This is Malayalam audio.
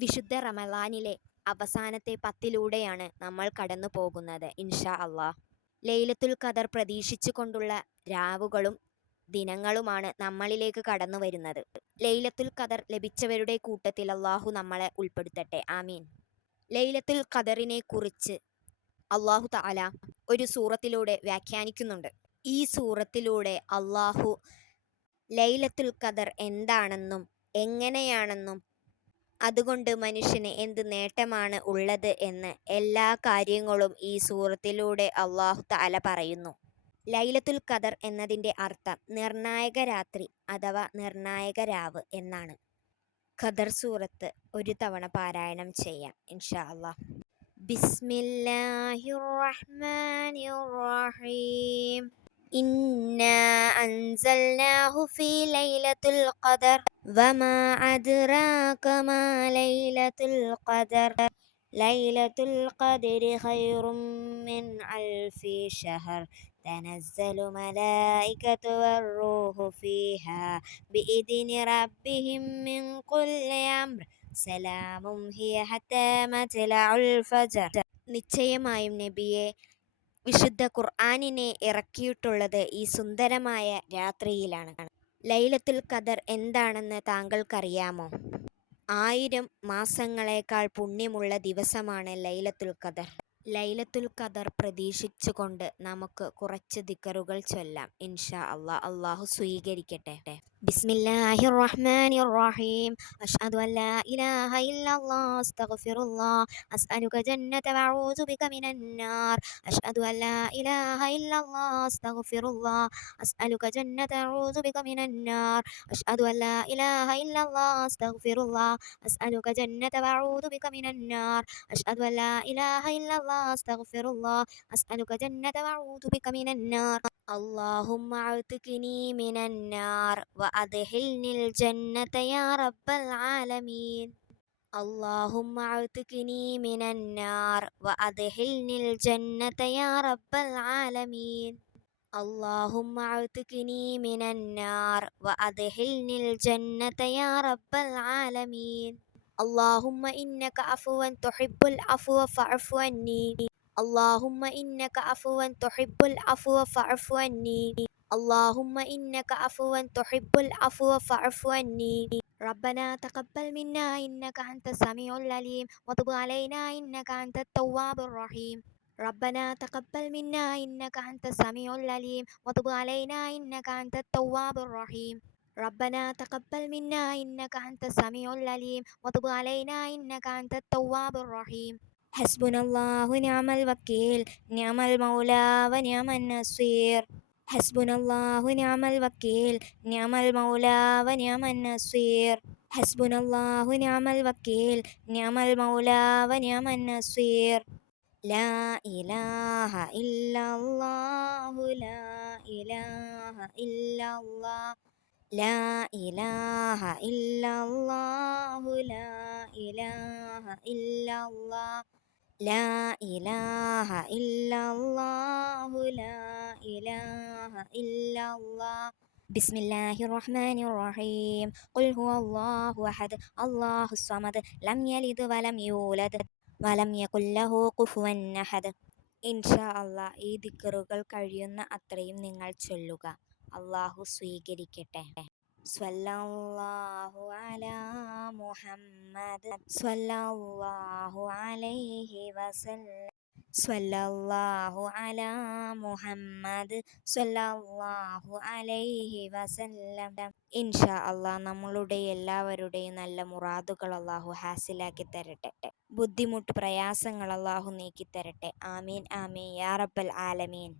വിശുദ്ധ റമളാനിലെ അവസാനത്തെ 10ലൂടെയാണ് നമ്മൾ കടന്നു പോകുന്നത് ഇൻഷാ അല്ലാഹ്. ലൈലത്തുൽ ഖദർ പ്രതീക്ഷിച്ചുകൊണ്ടുള്ള രാവുകളും ദിനങ്ങളുമാണ് നമ്മളിലേക്ക് കടന്നു വരുന്നത്. ലൈലത്തുൽ ഖദർ ലഭിച്ചവരുടെ കൂട്ടത്തിൽ അല്ലാഹു നമ്മളെ ഉൾപ്പെടുത്തട്ടെ, ആമീൻ. ലൈലത്തുൽ ഖദറിനെ കുറിച്ച് അല്ലാഹു തആല ഒരു സൂറത്തിലൂടെ വ്യാഖ്യാനിക്കുന്നുണ്ട്. ഈ സൂറത്തിലൂടെ അല്ലാഹു ലൈലത്തുൽ ഖദർ എന്താണെന്നും എങ്ങനെയാണെന്നും അതുകൊണ്ട് മനുഷ്യന് എന്ത് നേട്ടമാണ് ഉള്ളത് എന്ന് എല്ലാ കാര്യങ്ങളും ഈ സൂറത്തിലൂടെ അല്ലാഹു തആല പറയുന്നു. ലൈലത്തുൽ ഖദർ എന്നതിൻ്റെ അർത്ഥം നിർണായക രാത്രി അഥവാ നിർണായക രാവ് എന്നാണ്. ഖദർ സൂറത്ത് ഒരു തവണ പാരായണം ചെയ്യാം ഇൻഷാ അല്ലാഹ്. ബിസ്മില്ലാഹിർ റഹ്മാനിർ റഹീം. ഇന്നാ അൻസൽനാഹു ഫീ ലൈലത്തുൽ ഖദർ വമാ അദ്റാക മാ ലൈലത്തുൽ ഖദർ ലൈലത്തുൽ ഖദ്രി ഖൈറും മിൻ അൽഫി ശഹർ തനസ്സലു മലായികതു വറൂഹു ഫീഹാ ബിഇദ്നി റബ്ബിഹിം മിൻ കുല്ലി അംർ സലാമുൻ ഹിയ ഹത്താ മത്ലഉൽ ഫജ്ർ. നിശ്ചയമായും നബിയെ, വിശുദ്ധ ഖുർആനിനെ ഇറക്കിയിട്ടുള്ളത് ഈ സുന്ദരമായ രാത്രിയിലാണ്. ലൈലത്തുൽ ഖദർ എന്താണെന്ന് താങ്കൾക്കറിയാമോ? 1000 മാസങ്ങളേക്കാൾ പുണ്യമുള്ള ദിവസമാണ് ലൈലത്തുൽ ഖദർ. ലൈലത്തുൽ ഖദർ പ്രതീക്ഷിച്ചുകൊണ്ട് നമുക്ക് കുറച്ച് ദിക്റുകൾ ചൊല്ലാം ഇൻഷാ അല്ലാഹ്. അല്ലാഹു സ്വീകരിക്കട്ടെ. ബിസ്മില്ലാഹിർ റഹ്മാനിർ റഹീം. അഷ്ഹദു അൻ ലാ ഇലാഹ ഇല്ലല്ലാഹ് അസ്തഗ്ഫിറുല്ലാഹ് അസ്അലുക ജന്നത വഅഊദു ബിക മിനൻ നാർ. അഷ്ഹദു അൻ ലാ ഇലാഹ ഇല്ലല്ലാഹ് അസ്തഗ്ഫിറുല്ലാഹ് അസ്അലുക ജന്നത വഅഊദു ബിക മിനൻ നാർ. അഷ്ഹദു അൻ ലാ ഇലാഹ ഇല്ലല്ലാഹ് അസ്തഗ്ഫിറുല്ലാഹ് അസ്അലുക ജന്നത വഅഊദു ബിക മിനൻ നാർ. അഷ്ഹദു അൻ ലാ ഇലാഹ ഇല്ലല്ലാഹ് അസ്തഗ്ഫിറുല്ലാഹ് അസ്അലുക ജന്നത വഅഊദു ബിക മിനൻ നാർ. اللهم اعتقني من النار وأدخلني الجنة يا رب العالمين. اللهم اعتقني من النار وأدخلني الجنة يا رب العالمين. اللهم اعتقني من النار وأدخلني الجنة يا رب العالمين. اللهم إنك عفو تحب العفو فاعف عني. اللهم إنك عفو تحب العفو فاعف عني. اللهم إنك عفو تحب العفو فاعف عني. ربنا تقبل منا إنك أنت السميع العليم وتب علينا إنك أنت التواب الرحيم. ربنا تقبل منا إنك أنت السميع العليم وتب علينا إنك أنت التواب الرحيم. ربنا تقبل منا إنك أنت السميع العليم وتب علينا إنك أنت التواب الرحيم. حسبنا الله ونعم الوكيل نعم المولى ونعم النصير. حسبنا الله ونعم الوكيل نعم المولى ونعم النصير. حسبنا الله ونعم الوكيل نعم المولى ونعم النصير. لا إله إلا الله لا إله إلا الله لا إله إلا الله لا إله إلا الله لا إله إلا الله لا إله إلا الله. بسم الله الرحمن الرحيم. قل هو الله أحد الله الصمد لم يلد ولم يولد ولم يكن له كفوا أحد. ഇൻഷാ അല്ലാഹ്, ഈ ദിക്റുകൾ കഴിയുന്ന അത്രയും നിങ്ങൾ ചൊല്ലുക. അല്ലാഹു സ്വീകരിക്കട്ടെ. സ്വല്ലല്ലാഹു അലാ മുഹമ്മദ് സ്വല്ലല്ലാഹു അലൈഹി വസല്ലം. സ്വല്ലല്ലാഹു അലാ മുഹമ്മദ് സ്വല്ലല്ലാഹു അലൈഹി വസല്ലം. ഇൻഷാ അല്ലാഹ്, നമ്മളുടെ എല്ലാവരുടെയും നല്ല മുറാദുകൾ അല്ലാഹു ഹാസിലാക്കി തരട്ടെ. ബുദ്ധിമുട്ട് പ്രയാസങ്ങൾ അല്ലാഹു നീക്കി തരട്ടെ. ആമീൻ ആമീൻ യാ റബ്ബൽ ആലമീൻ.